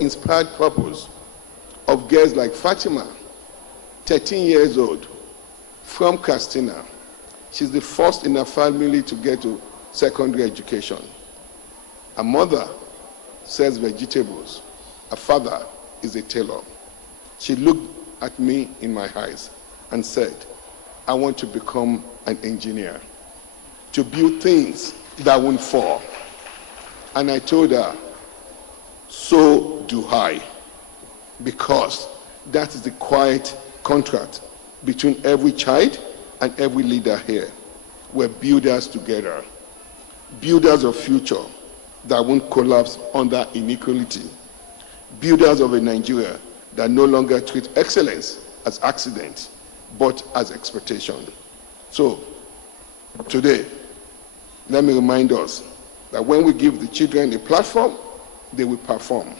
inspired purpose of girls like Fatima, 13 years old, from Castina. She's the first in her family to get to secondary education. Her mother sells vegetables. Her father is a tailor. She looked at me in my eyes and said, I want to become an engineer, to build things that won't fall. And I told her, so do I, because that is the quiet contract between every child and every leader here. We're builders together, builders of future that won't collapse under inequality, builders of a Nigeria that no longer treats excellence as accident, but as expectation. So, today, let me remind us that when we give the children a platform, they will perform.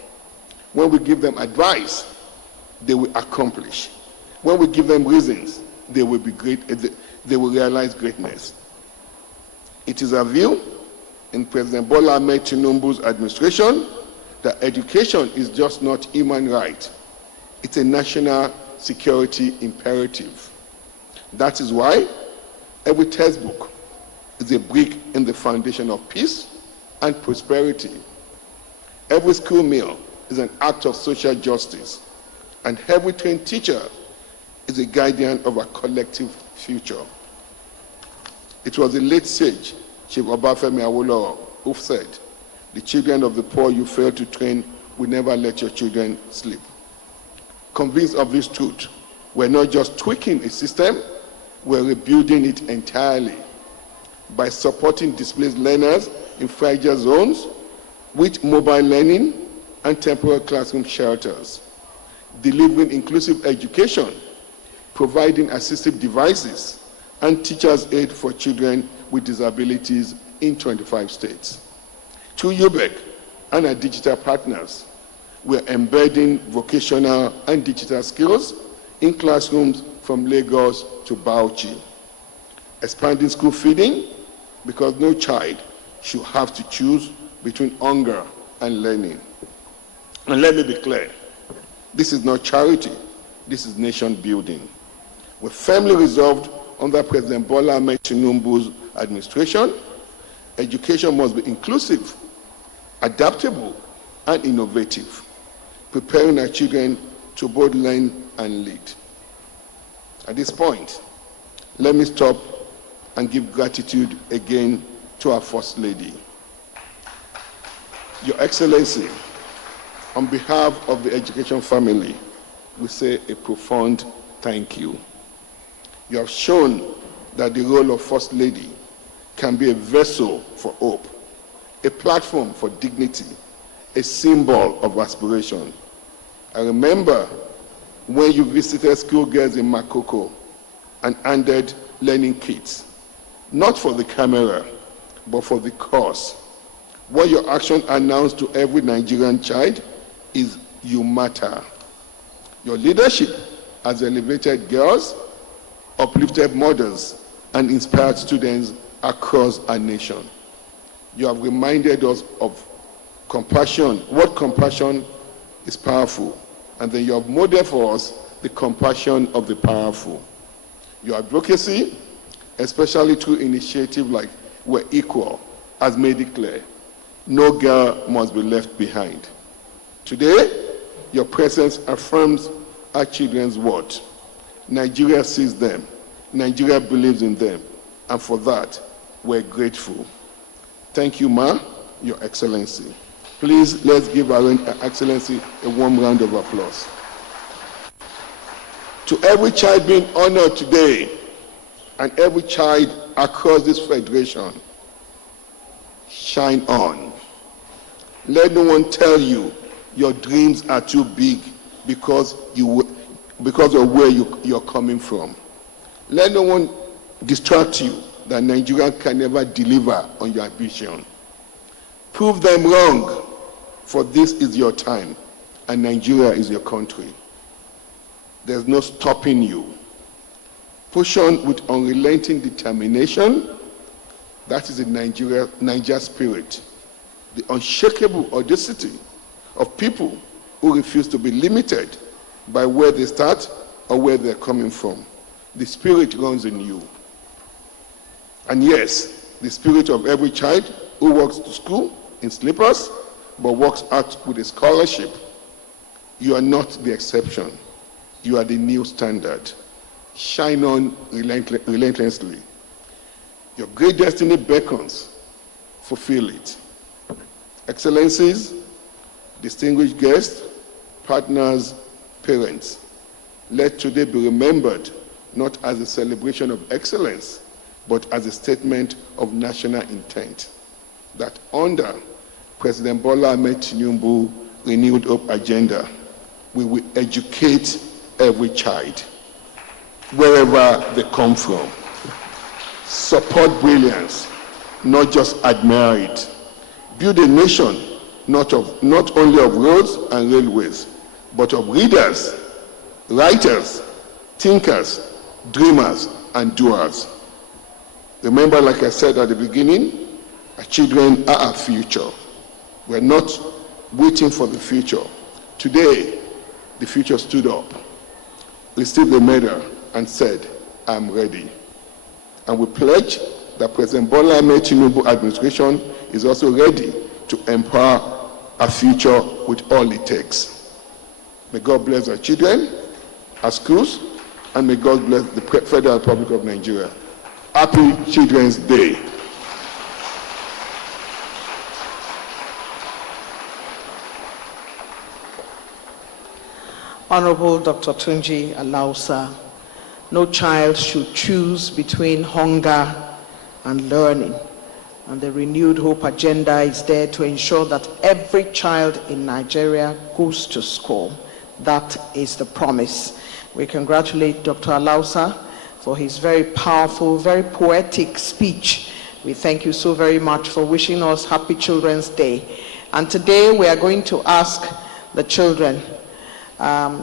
When we give them advice, they will accomplish. When we give them reasons, they will be great. They will realize greatness. It is a view in President Bola Ahmed Tinubu's administration that education is just not human right. It's a national security imperative. That is why every textbook is a brick in the foundation of peace and prosperity. Every school meal is an act of social justice, and every trained teacher is a guardian of our collective future. It was the late sage, Chief Obafemi Awolowo, who said, the children of the poor you fail to train will never let your children sleep. Convinced of this truth, we're not just tweaking a system, we're rebuilding it entirely by supporting displaced learners in fragile zones with mobile learning and temporary classroom shelters, delivering inclusive education, providing assistive devices, and teachers' aid for children with disabilities in 25 states. Through UBEC and our digital partners, we're embedding vocational and digital skills in classrooms from Lagos to Bauchi, expanding school feeding because no child should have to choose between hunger and learning. And let me be clear, this is not charity, this is nation building. We're firmly resolved under President Bola Ahmed Tinubu's administration, education must be inclusive, adaptable, and innovative, preparing our children to both learn and lead. At this point, let me stop and give gratitude again to our First Lady. Your Excellency, on behalf of the education family, we say a profound thank you. You have shown that the role of First Lady can be a vessel for hope, a platform for dignity, a symbol of aspiration. I remember when you visited schoolgirls in Makoko and handed learning kits, not for the camera, but for the cause. What your action announced to every Nigerian child is you matter. Your leadership has elevated girls, uplifted mothers, and inspired students across our nation. You have reminded us of compassion, what compassion is powerful, and then you have modeled for us the compassion of the powerful. Your advocacy, especially through initiatives like We're Equal, has made it clear. No girl must be left behind. Today, your presence affirms our children's worth. Nigeria sees them. Nigeria believes in them. And for that, we're grateful. Thank you, Ma, Your Excellency. Please, let's give our Excellency a warm round of applause. To every child being honored today, and every child across this federation, shine on. Let no one tell you your dreams are too big because of where you're coming from. Let no one distract you that Nigeria can never deliver on your ambition. Prove them wrong, for this is your time, and Nigeria is your country. There's no stopping you. Push on with unrelenting determination. That is the Nigeria spirit. The unshakable audacity of people who refuse to be limited by where they start or where they're coming from. The spirit runs in you. And yes, the spirit of every child who walks to school in slippers but walks out with a scholarship. You are not the exception. You are the new standard. Shine on relentlessly. Your great destiny beckons. Fulfill it. Excellencies, distinguished guests, partners, parents, let today be remembered not as a celebration of excellence, but as a statement of national intent, that under President Bola Ahmed Tinubu's Renewed Hope agenda, we will educate every child, wherever they come from. Support brilliance, not just admire it. Build a nation not only of roads and railways, but of readers, writers, thinkers, dreamers, and doers. Remember, like I said at the beginning, our children are our future. We're not waiting for the future. Today, the future stood up, received the medal, and said, I'm ready. And we pledge that President Bola Ahmed Tinubu administration is also ready to empower our future with all it takes. May God bless our children, our schools, and may God bless the Federal Republic of Nigeria. Happy Children's Day. Honorable Dr. Tunji Alausa, no child should choose between hunger and learning. And the Renewed Hope agenda is there to ensure that every child in Nigeria goes to school. That is the promise. We congratulate Dr. Alausa for his very powerful, very poetic speech. We thank you so very much for wishing us Happy Children's Day. And today we are going to ask the children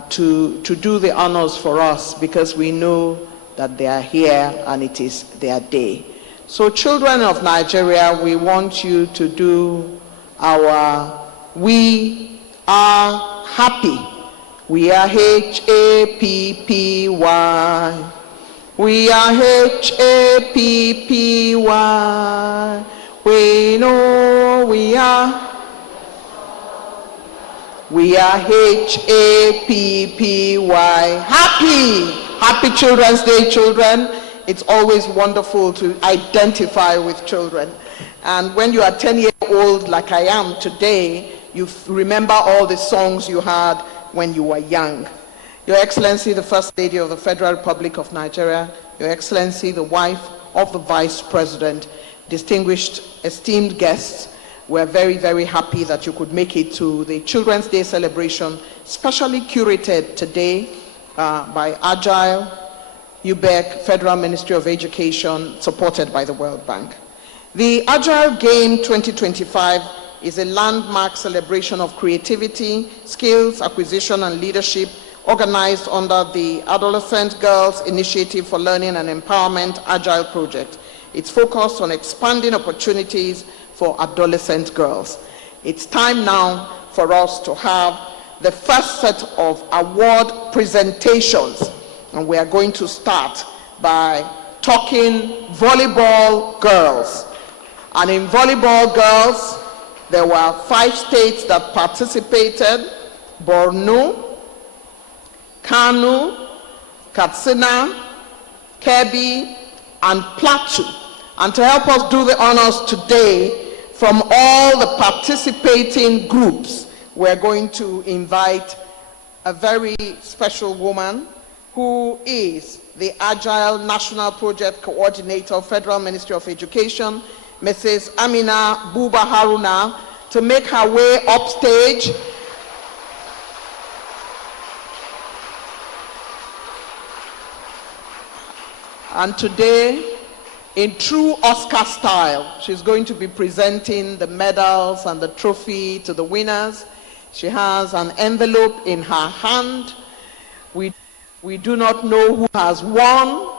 to do the honors for us, because we know that they are here and it is their day. So children of Nigeria, we want you to do our We Are Happy. We are H-A-P-P-Y. We are H-A-P-P-Y. We know we are. We are H-A-P-P-Y. Happy Children's Day, children. It's always wonderful to identify with children. And when you are 10 years old, like I am today, you remember all the songs you had when you were young. Your Excellency, the First Lady of the Federal Republic of Nigeria, Your Excellency, the wife of the Vice President, distinguished, esteemed guests, we're very, very happy that you could make it to the Children's Day celebration, specially curated today by Agile, UBEC, Federal Ministry of Education, supported by the World Bank. The Agile Game 2025 is a landmark celebration of creativity, skills, acquisition, and leadership organized under the Adolescent Girls Initiative for Learning and Empowerment Agile Project. It's focused on expanding opportunities for adolescent girls. It's time now for us to have the first set of award presentations. And we are going to start by talking volleyball girls. And in volleyball girls, there were 5 states that participated: Borno, Kano, Katsina, Kebbi, and Plateau. And to help us do the honors today, from all the participating groups, we're going to invite a very special woman who is the Agile National Project Coordinator, Federal Ministry of Education, Mrs. Amina Buba Haruna, to make her way upstage. And today, in true Oscar style, she's going to be presenting the medals and the trophy to the winners. She has an envelope in her hand. We do not know who has won,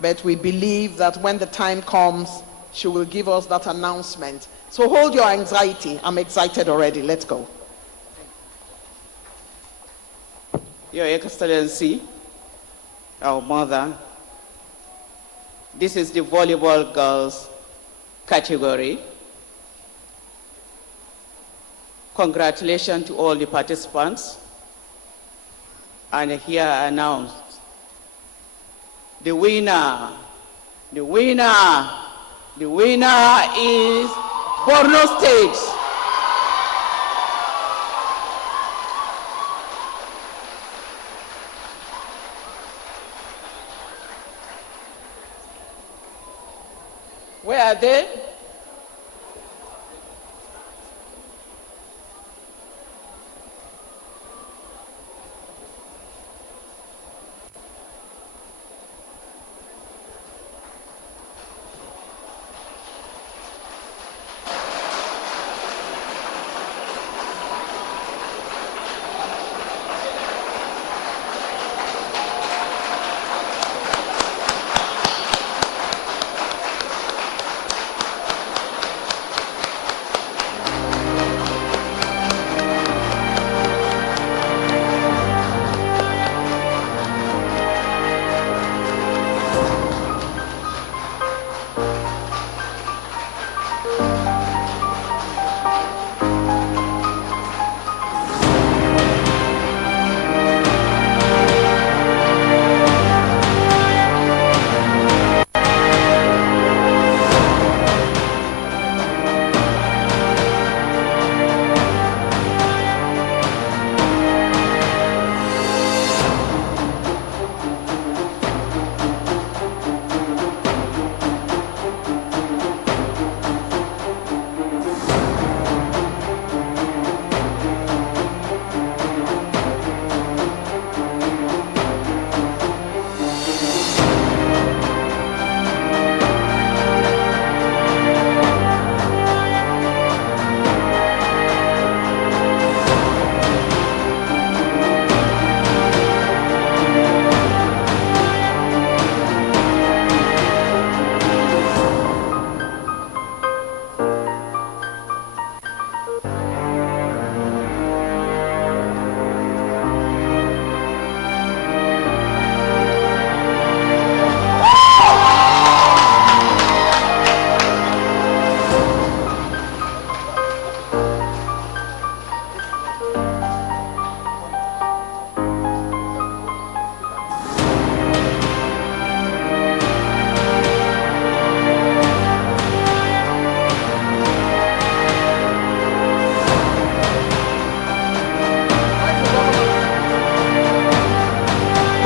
but we believe that when the time comes, she will give us that announcement. So hold your anxiety. I'm excited already. Let's go. Your Excellency, our mother, this is the volleyball girls category. Congratulations to all the participants. And here I announce the winner. The winner is Borno State. Where are they?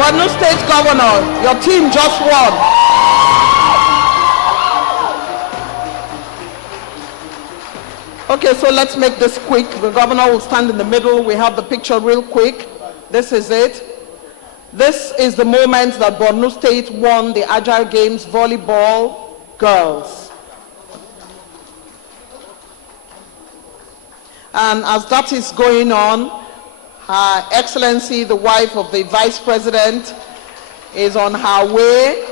Borno State Governor, your team just won. Okay, so let's make this quick. The governor will stand in the middle. We have the picture real quick. This is it. This is the moment that Borno State won the Agile Games volleyball girls. And as that is going on, Her Excellency, the wife of the Vice President, is on her way.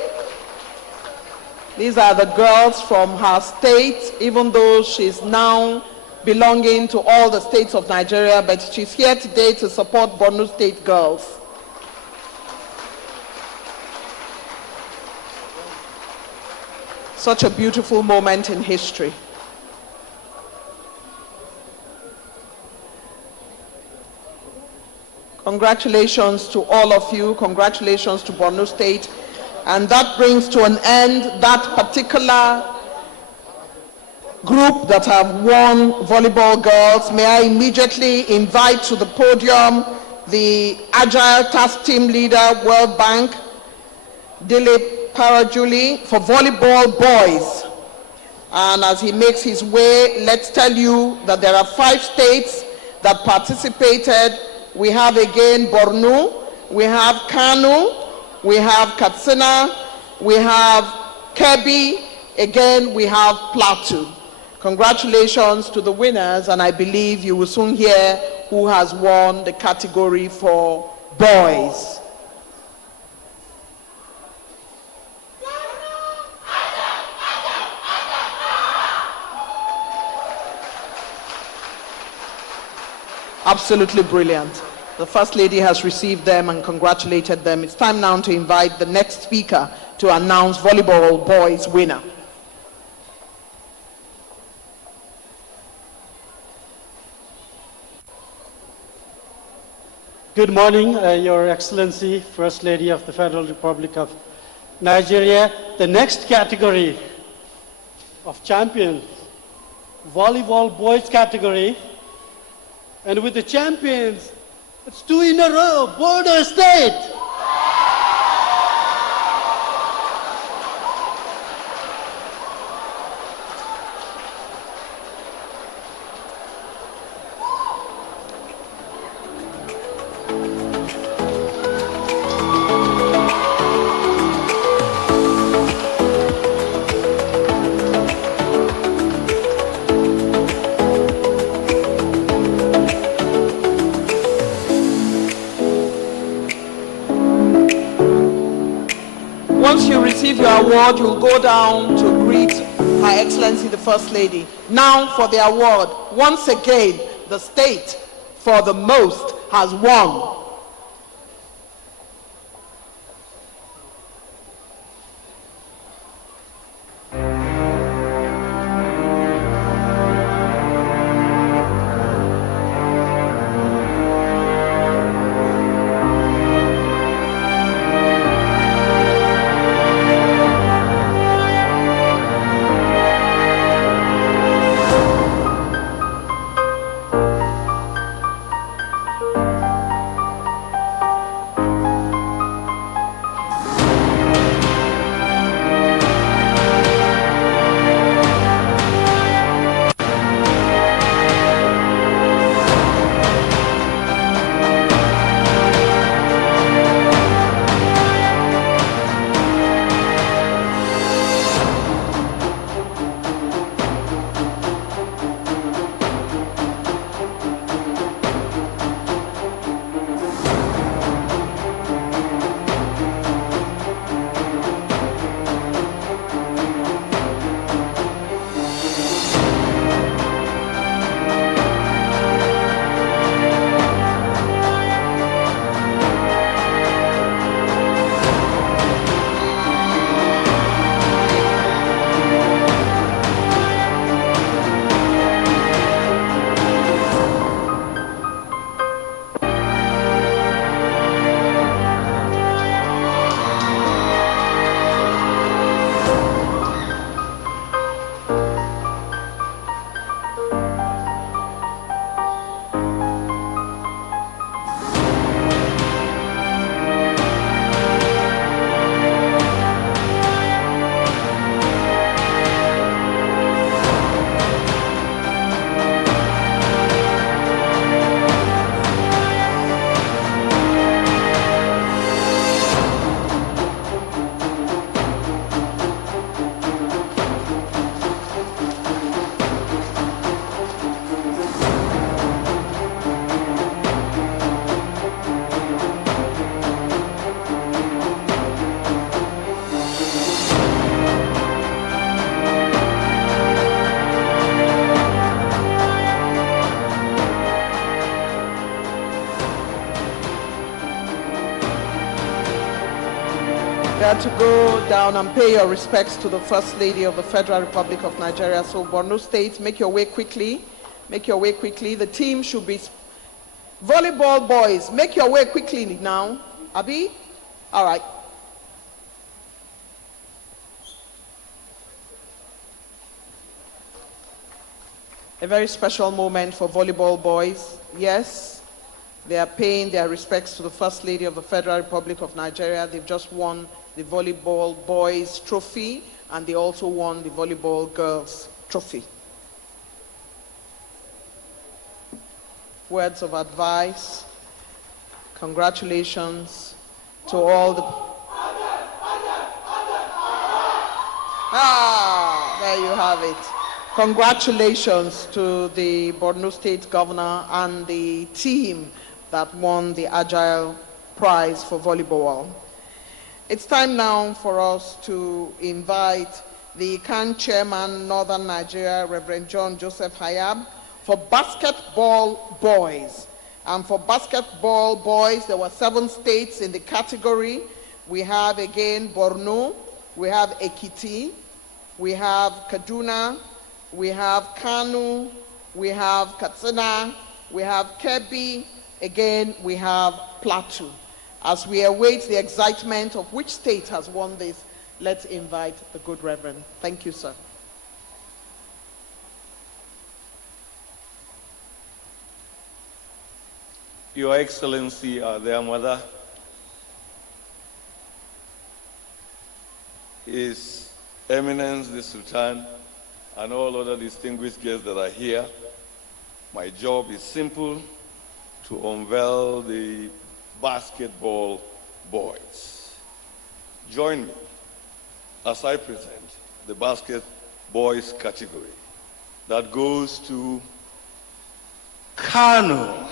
These are the girls from her state, even though she's now belonging to all the states of Nigeria, but she's here today to support Borno State girls. Such a beautiful moment in history. Congratulations to all of you. Congratulations to Borno State. And that brings to an end that particular group that have won volleyball girls. May I immediately invite to the podium the Agile Task Team Leader, World Bank, Dilip Parajuli, for volleyball boys. And as he makes his way, let's tell you that there are 5 states that participated. We have again Borno, we have Kano, we have Katsina, we have Kebbi, again we have Plateau. Congratulations to the winners, and I believe you will soon hear who has won the category for boys. Absolutely brilliant. The First Lady has received them and congratulated them. It's time now to invite the next speaker to announce volleyball boys winner. Good morning, Your Excellency, First Lady of the Federal Republic of Nigeria. The next category of champions, volleyball boys category, and with the champions, it's 2 in a row, Border State. Once you receive your award, you'll go down to greet Her Excellency the First Lady. Now for the award. Once again, the state for the most has won. You are to go down and pay your respects to the First Lady of the Federal Republic of Nigeria. So Borno State, make your way quickly. Make your way quickly. The team should be... Volleyball boys, make your way quickly now. Abi? All right. A very special moment for volleyball boys. Yes, they are paying their respects to the First Lady of the Federal Republic of Nigeria. They've just won the volleyball boys trophy, and they also won the volleyball girls trophy. Words of advice. Congratulations to all the... There you have it. Congratulations to the Borno State Governor and the team that won the Agile Prize for volleyball. It's time now for us to invite the CAN Chairman, Northern Nigeria, Reverend John Joseph Hayab, for basketball boys. And for basketball boys, there were 7 states in the category. We have again Borno, we have Ekiti, we have Kaduna, we have Kanu, we have Katsina, we have Kebbi, again we have Plateau. As we await the excitement of which state has won this, let's invite the good Reverend. Thank you, sir. Your Excellency, their mother, His Eminence the Sultan, and all other distinguished guests that are here, my job is simple: to unveil the basketball boys. Join me as I present the basket boys category that goes to Kano.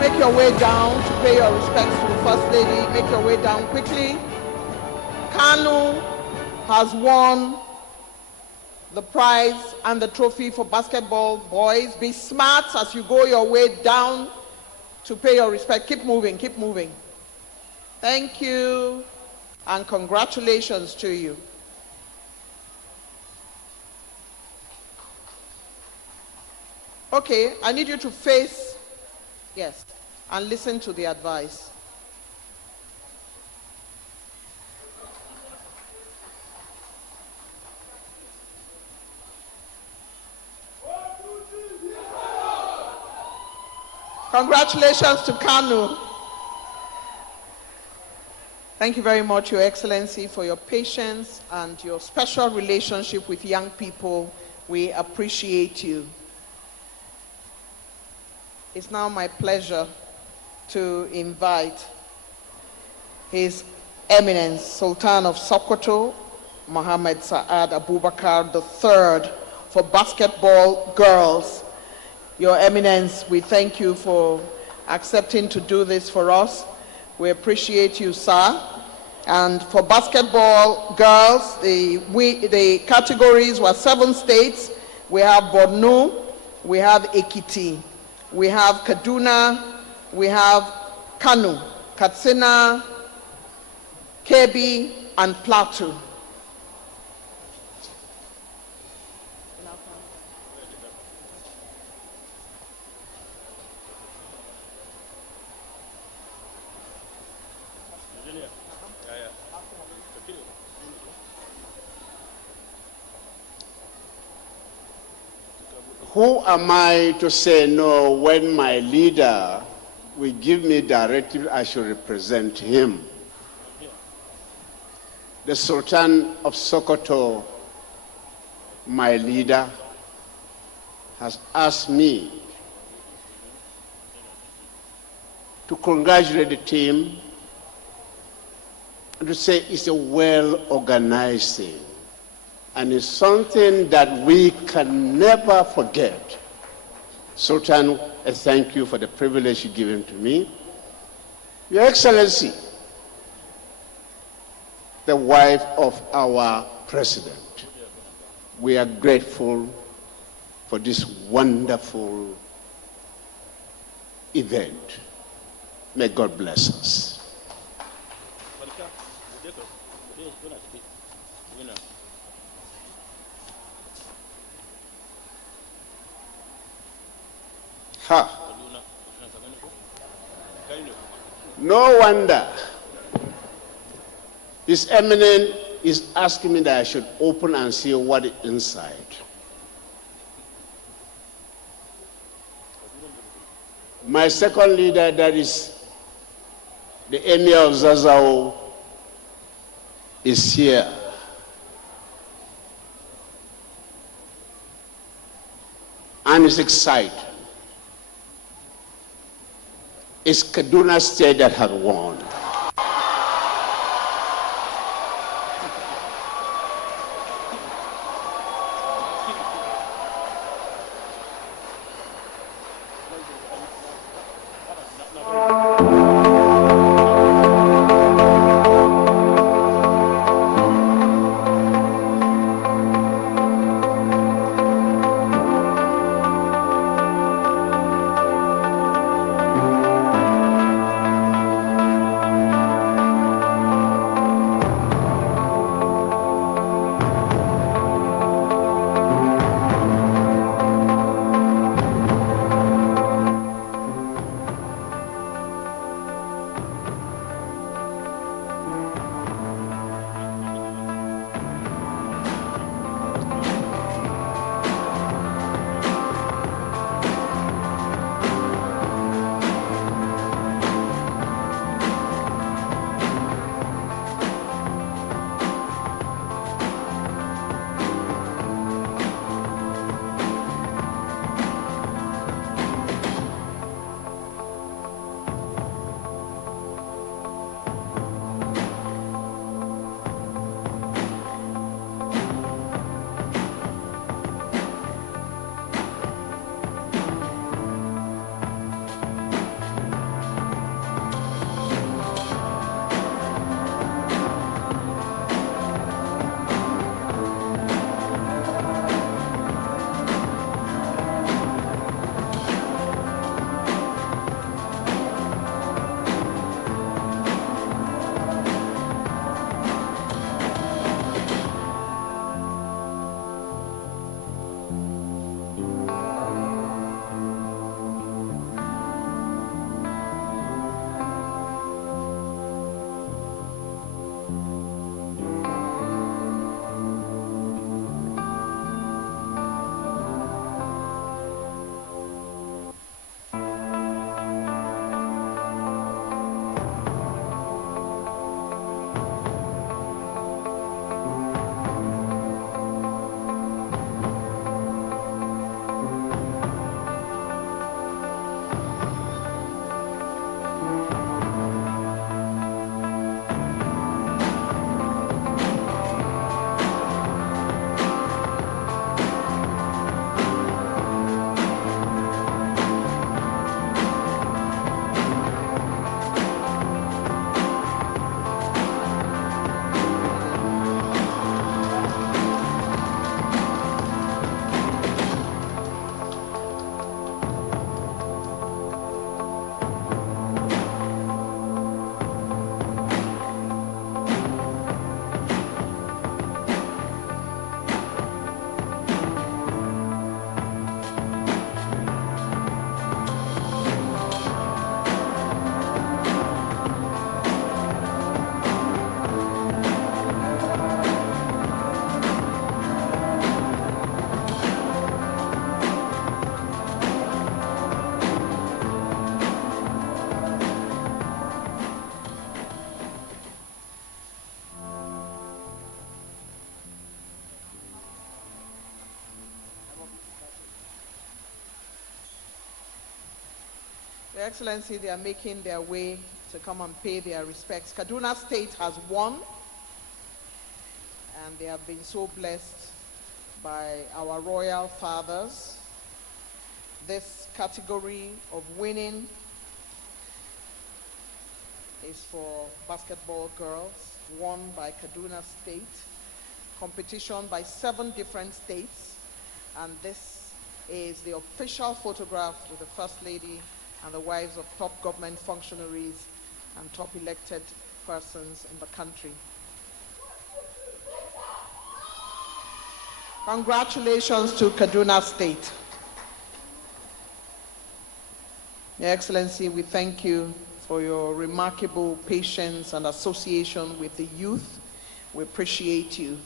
Make your way down to pay your respects to the First Lady. Make your way down quickly. Kanu has won the prize and the trophy for basketball boys. Be smart as you go your way down to pay your respect. Keep moving, keep moving. Thank you and congratulations to you. Okay, I need you to face, yes, and listen to the advice. Congratulations to Kanu. Thank you very much, Your Excellency, for your patience and your special relationship with young people. We appreciate you. It's now my pleasure to invite His Eminence Sultan of Sokoto, Mohammed Saad Abubakar III, for basketball girls. Your Eminence, we thank you for accepting to do this for us. We appreciate you, sir. And for basketball girls, the categories were 7 states. We have Borno, we have Ekiti, we have Kaduna, we have Kano, Katsina, Kebbi, and Plateau. Who am I to say no when my leader will give me directive I should represent him? The Sultan of Sokoto, my leader, has asked me to congratulate the team and to say it's a well-organized thing. And it's something that we can never forget. Sultan, I thank you for the privilege you've given to me. Your Excellency, the wife of our president, we are grateful for this wonderful event. May God bless us. Ha. No wonder His Eminence is asking me that I should open and see what is inside. My second leader, that is the Emir of Zazzau, is here. And is excited. It's Kaduna State that had won. Your Excellency, they are making their way to come and pay their respects. Kaduna State has won, and they have been so blessed by our royal fathers. This category of winning is for basketball girls, won by Kaduna State. Competition by 7 different states, and this is the official photograph with the First Lady and the wives of top government functionaries and top elected persons in the country. Congratulations to Kaduna State. Your Excellency, we thank you for your remarkable patience and association with the youth. We appreciate you.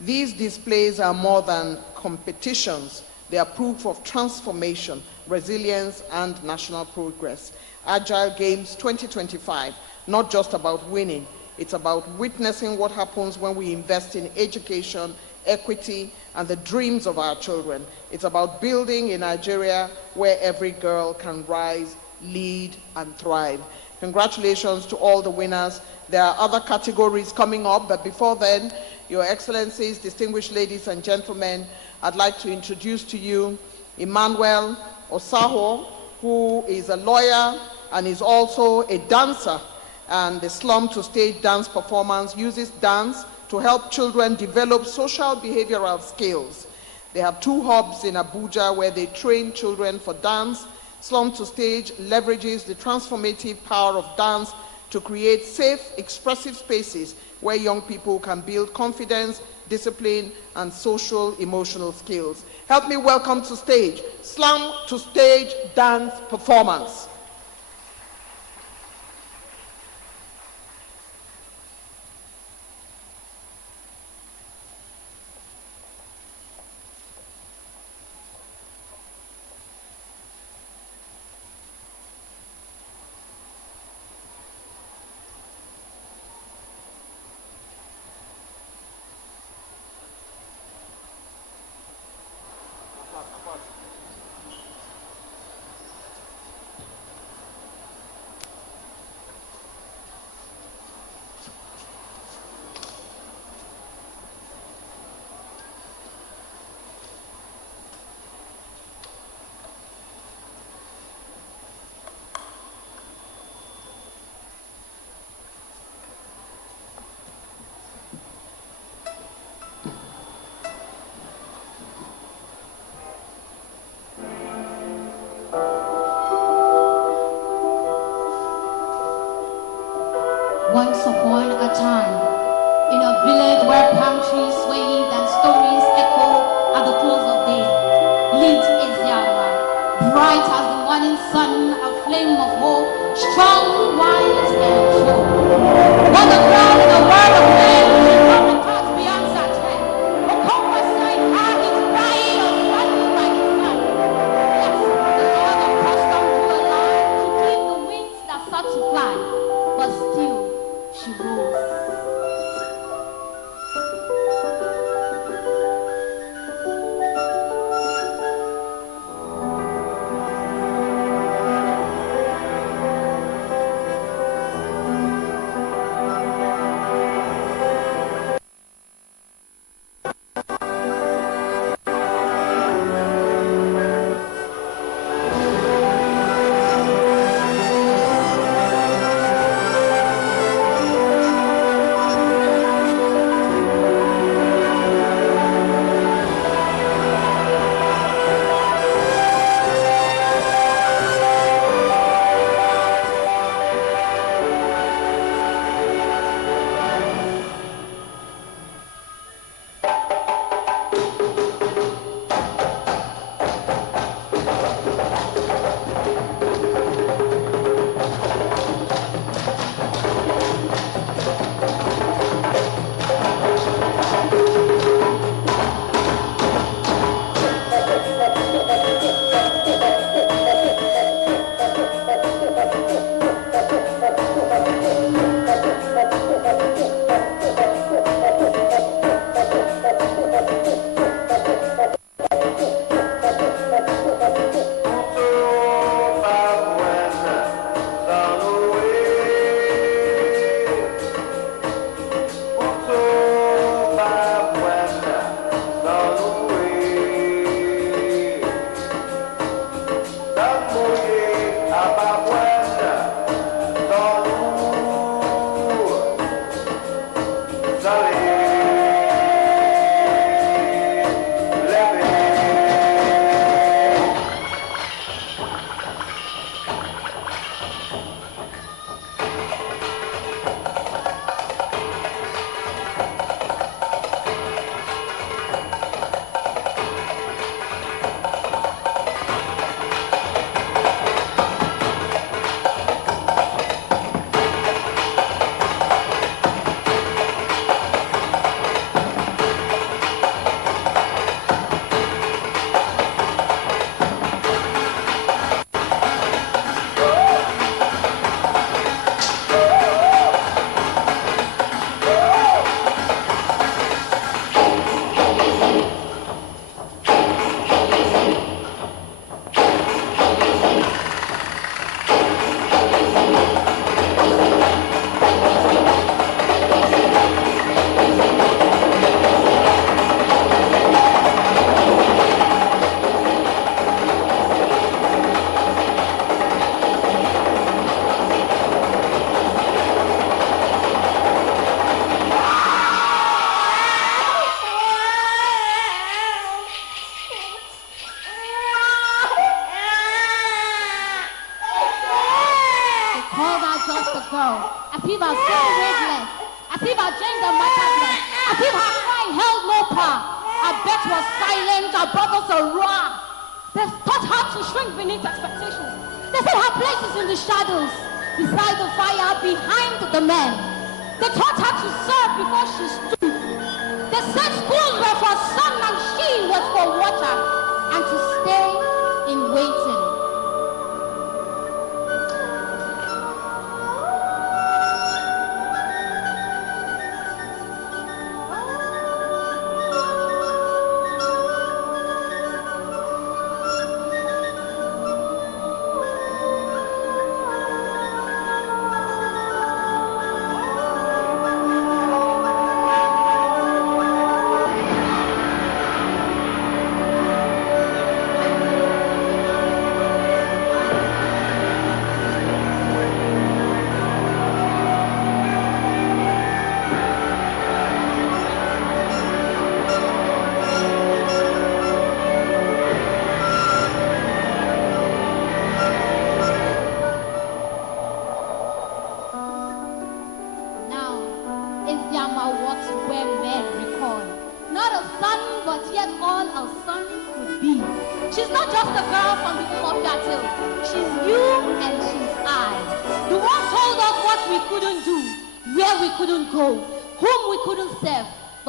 These displays are more than competitions. They are proof of transformation, resilience, and national progress. Agile Games 2025, not just about winning, it's about witnessing what happens when we invest in education, equity, and the dreams of our children. It's about building a Nigeria where every girl can rise, lead, and thrive. Congratulations to all the winners. There are other categories coming up, but before then, Your Excellencies, distinguished ladies and gentlemen, I'd like to introduce to you Emmanuel Osaho, who is a lawyer and is also a dancer. And the Slum to Stage dance performance uses dance to help children develop social behavioral skills. They have 2 hubs in Abuja where they train children for dance. Slum to Stage leverages the transformative power of dance to create safe, expressive spaces where young people can build confidence, discipline, and social emotional skills. Help me welcome to stage Slum to Stage dance performance.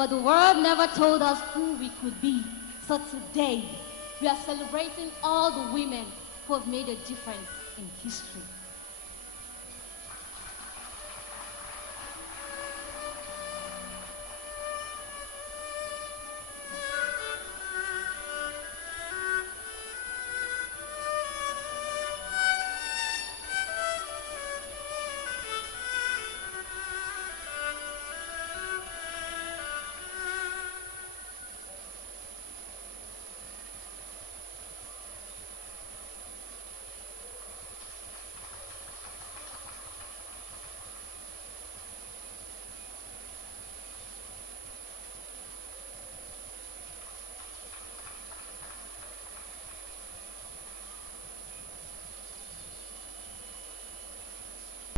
But the world never told us who we could be. So today, we are celebrating all the women who have made a difference in history.